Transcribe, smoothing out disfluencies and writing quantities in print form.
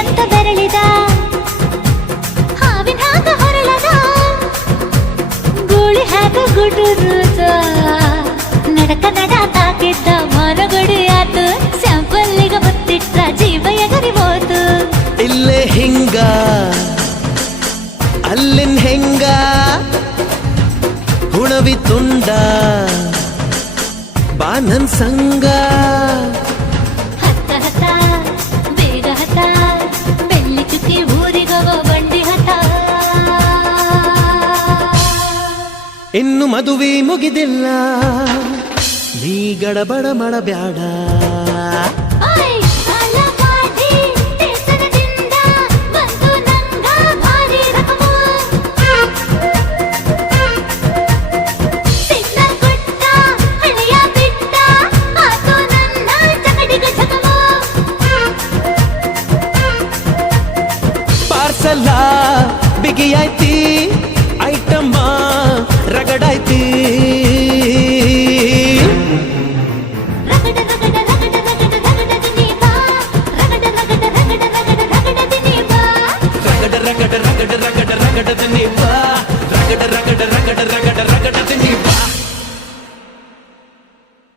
ಅಂತ ಬೆರಳಿದ ಹಾವಿನ ಹಾಗ ಹೊರಳದ ಗೂಳಿ ಹಾಗ ಗುಡುರುದ ನಡಕ ನಡ ತಾಕಿದ್ದ ಮರಗಡಿ ಆತು ಸ್ಯಾಂಪಲ್ಲಿಗ ಮುತ್ತಿಟ್ಟ ಜೀವ ಎಗರಿ ಹೋತು ಇಲ್ಲೇ ಹಿಂಗ ಅಲ್ಲಿನ್ ಹೆಂಗ ಹುಣವಿ ತುಂಡ ಬಾ ನನ್ ಸಂಗ ಹತ್ತ ಹತ ಬೇಗ ಹತ ಬೆಳ್ಳಿ ಚುಕ್ಕಿ ಊರಿಗವ ಬಂಡಿ ಹತ ಇನ್ನು ಮದುವೆ ಮುಗಿದಿಲ್ಲ ನೀ ಗಡಬಡ ಮಾಡಬ್ಯಾಡ ಓಯ್ ಕಾಲಪಾಟಿ ದೇಶದಿಂದ ಬಂತು ನಂಗ ಭಾರಿ ರಕಮು ಸಿಗ್ನಲ್ ಕೊಟ್ಟ ಹಳೆಯ ಬಿಟ್ಟ ಆತು ನನ್ನ ಚಕಡಿಗ ಚಕಮು ಪಾರ್ಸಲ್ಲ ಬಿಗಿಯಾಯ್ತಿ ಐಟಮ್ಮ ರಗಡಾಯ್ತಿ ರಗಡ ರಗಡ ರಗಡ ರಗಡ ರಗಡ ದಿನೀಬಾ ರಗಡ ರಗಡ ರಗಡ ರಗಡ ರಗಡ ದಿನೀಬಾ ರಗಡ ರಗಡ ರಗಡ ರಗಡ ರಗಡ ನೀ ಬಾ ರಗಡ ರಗಡ